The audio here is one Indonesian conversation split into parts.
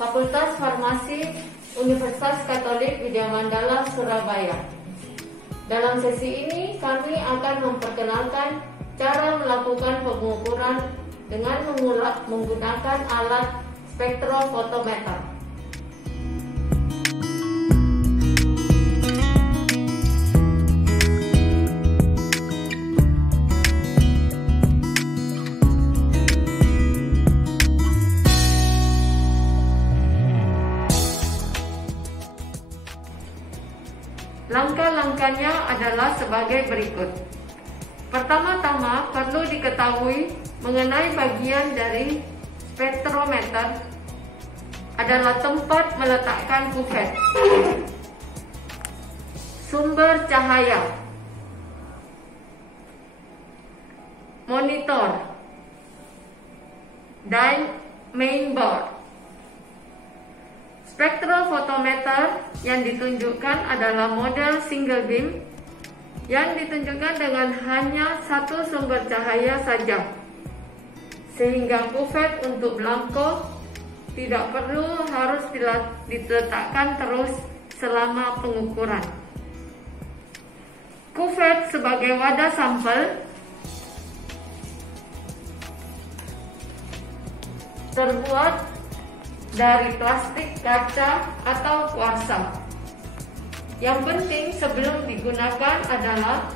Fakultas Farmasi Universitas Katolik Widya Mandala, Surabaya. Dalam sesi ini kami akan memperkenalkan cara melakukan pengukuran dengan menggunakan alat spektrofotometer. Langkah-langkahnya adalah sebagai berikut. Pertama-tama perlu diketahui mengenai bagian dari spektrometer adalah tempat meletakkan kuvet, sumber cahaya, monitor, dan mainboard. Spektrofotometer yang ditunjukkan adalah model single beam yang ditunjukkan dengan hanya satu sumber cahaya saja, sehingga kuvet untuk belangko tidak perlu harus diletakkan terus selama pengukuran. Kuvet sebagai wadah sampel terbuat dari plastik, kaca, atau kuarsa. Yang penting sebelum digunakan adalah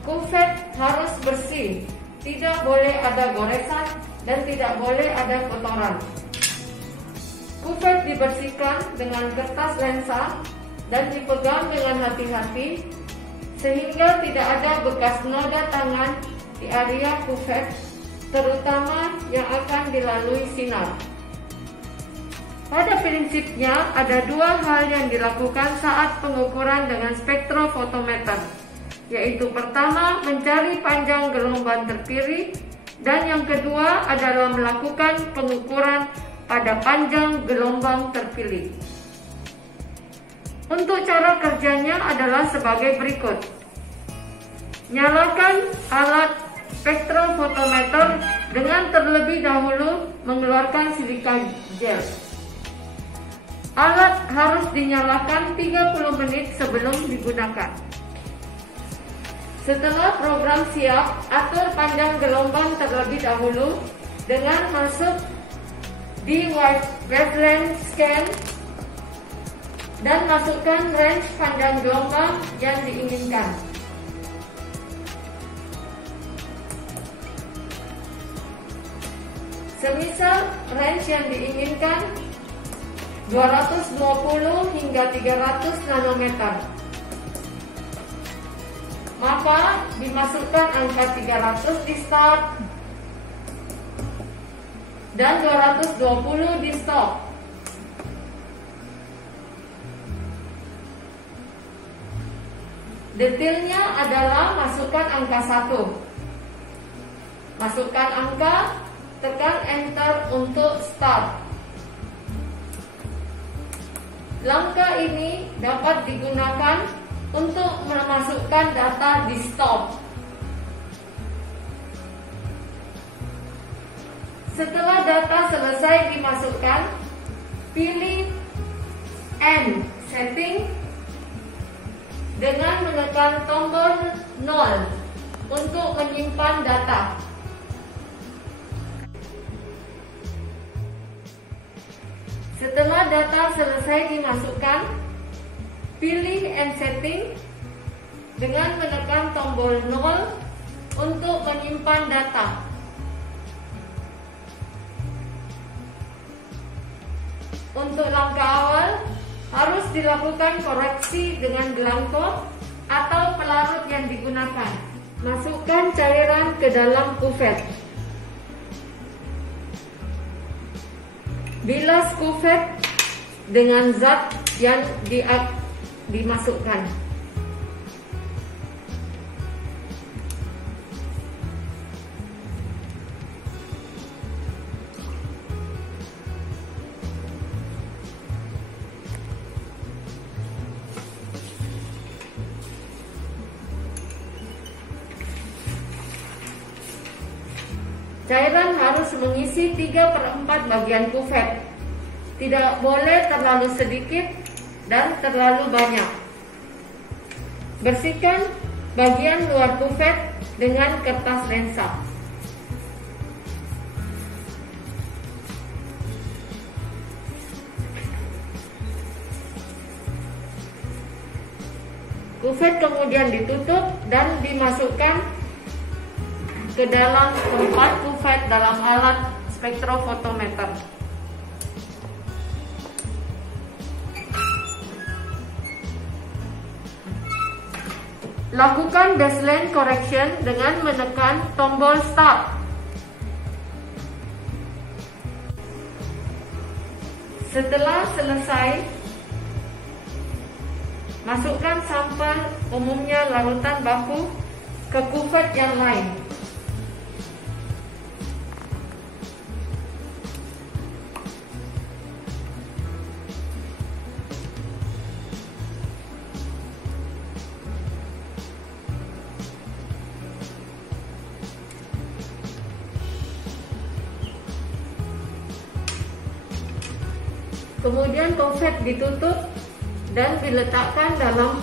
kuvet harus bersih, tidak boleh ada goresan dan tidak boleh ada kotoran. Kuvet dibersihkan dengan kertas lensa dan dipegang dengan hati-hati sehingga tidak ada bekas noda tangan di area kuvet, terutama yang akan dilalui sinar. Pada prinsipnya, ada dua hal yang dilakukan saat pengukuran dengan spektrofotometer, yaitu pertama, mencari panjang gelombang terpilih, dan yang kedua adalah melakukan pengukuran pada panjang gelombang terpilih. Untuk cara kerjanya adalah sebagai berikut. Nyalakan alat spektrofotometer dengan terlebih dahulu mengeluarkan silika gel. Alat harus dinyalakan 30 menit sebelum digunakan. Setelah program siap, atur panjang gelombang terlebih dahulu dengan masuk di wavelength scan dan masukkan range panjang gelombang yang diinginkan. Semisal range yang diinginkan 220 hingga 300 nanometer, maka dimasukkan angka 300 di start dan 220 di stop. Detailnya adalah masukkan angka 1, masukkan angka, tekan enter untuk start. Langkah ini dapat digunakan untuk memasukkan data di stop. Setelah data selesai dimasukkan, pilih End Setting dengan menekan tombol 0 untuk menyimpan data. Setelah data selesai dimasukkan, pilih End Setting dengan menekan tombol 0 untuk menyimpan data. Untuk langkah awal, harus dilakukan koreksi dengan belangko atau pelarut yang digunakan. Masukkan cairan ke dalam kuvet. Bilas kuvet dengan zat yang dimasukkan. Cairan harus mengisi 3/4 bagian kuvet. Tidak boleh terlalu sedikit dan terlalu banyak. Bersihkan bagian luar kuvet dengan kertas lensa. Kuvet kemudian ditutup dan dimasukkan ke dalam tempat kuvet dalam alat spektrofotometer. Lakukan baseline correction dengan menekan tombol start. Setelah selesai, masukkan sampel, umumnya larutan baku, ke kuvet yang lain. Kemudian kuvet ditutup dan diletakkan dalam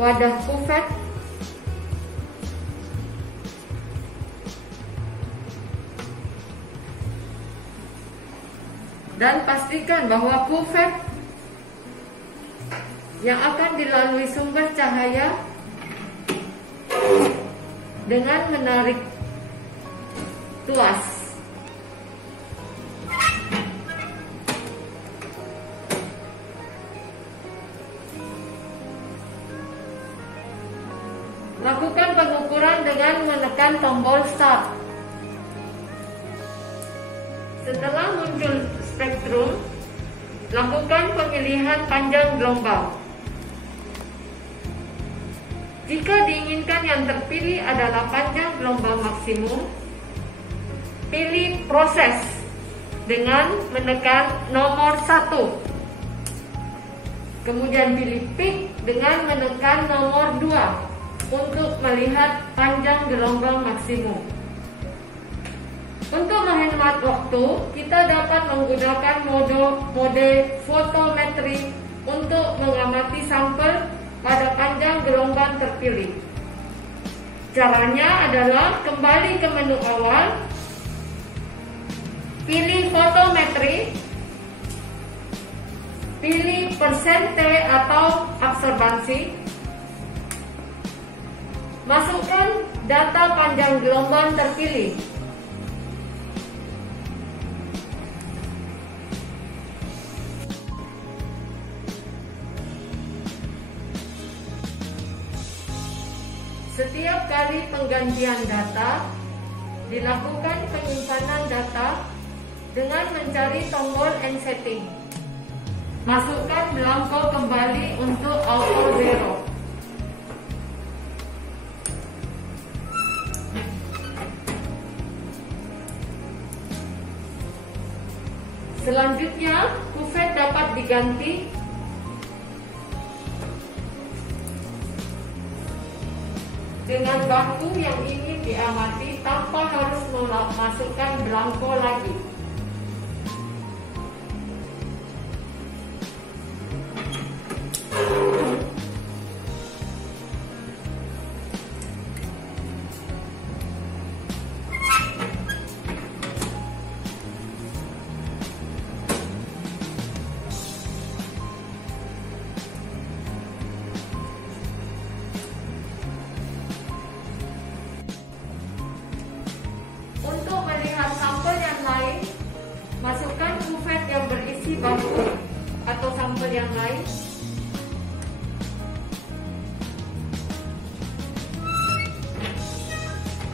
wadah kuvet. Dan pastikan bahwa kuvet yang akan dilalui sumber cahaya dengan menarik tuas. Lakukan pengukuran dengan menekan tombol start. Setelah muncul spektrum, lakukan pemilihan panjang gelombang. Jika diinginkan yang terpilih adalah panjang gelombang maksimum, pilih proses dengan menekan nomor 1. Kemudian pilih peak dengan menekan nomor 2 untuk melihat panjang gelombang maksimum. Untuk menghemat waktu, kita dapat menggunakan mode fotometri untuk mengamati sampel pada panjang gelombang terpilih. Caranya adalah kembali ke menu awal, pilih fotometri, pilih persente atau absorbansi, masukkan data panjang gelombang terpilih. Setiap kali penggantian data, dilakukan penyimpanan data dengan mencari tombol end setting. Masukkan belangko kembali untuk auto zero. Selanjutnya, kuvet dapat diganti dengan baku yang ingin diamati tanpa harus memasukkan belangko lagi. Untuk melihat sampel yang lain, masukkan kuvet yang berisi baku atau sampel yang lain.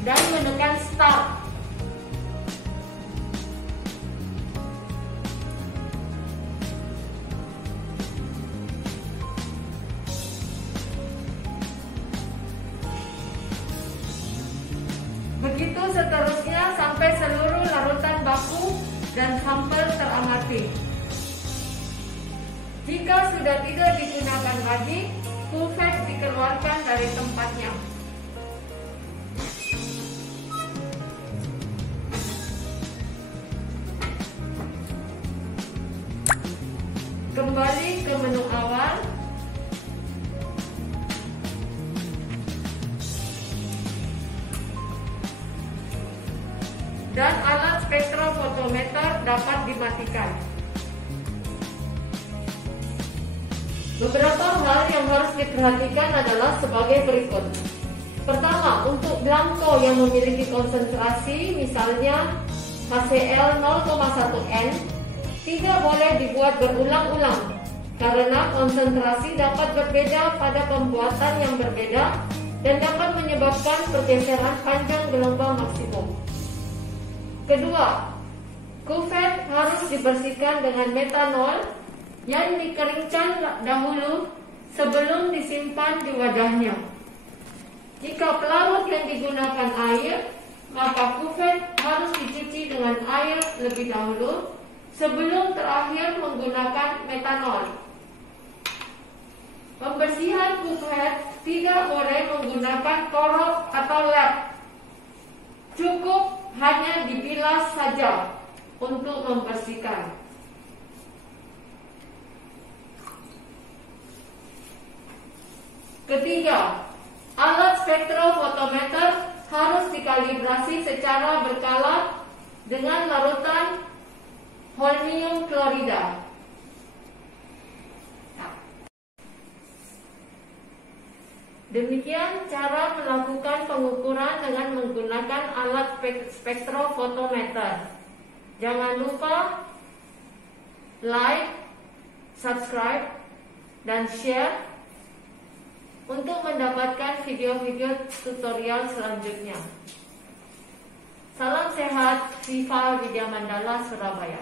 Dan menekan start. Begitu seterusnya sampai seluruh larutan baku dan sampel teramati. Jika sudah tidak digunakan lagi, kuvet dikeluarkan dari tempatnya. Kembali ke menu awal. Dan alat spektrofotometer dapat dimatikan. Beberapa hal yang harus diperhatikan adalah sebagai berikut. Pertama, untuk belangko yang memiliki konsentrasi, misalnya HCl 0,1N, tidak boleh dibuat berulang-ulang karena konsentrasi dapat berbeda pada pembuatan yang berbeda dan dapat menyebabkan pergeseran panjang gelombang maksimum. Kedua, kuvet harus dibersihkan dengan metanol yang dikeringkan dahulu sebelum disimpan di wadahnya. Jika pelarut yang digunakan air, maka kuvet harus dicuci dengan air lebih dahulu sebelum terakhir menggunakan metanol. Pembersihan kuvet tidak boleh menggunakan korok atau lap. Cukup hanya dibilas saja untuk membersihkan. Ketiga, alat spektrofotometer harus dikalibrasi secara berkala dengan larutan holmium klorida. Demikian cara melakukan pengukuran dengan menggunakan alat spektrofotometer. Jangan lupa like, subscribe, dan share untuk mendapatkan video-video tutorial selanjutnya. Salam sehat, Siva Widya Mandala, Surabaya.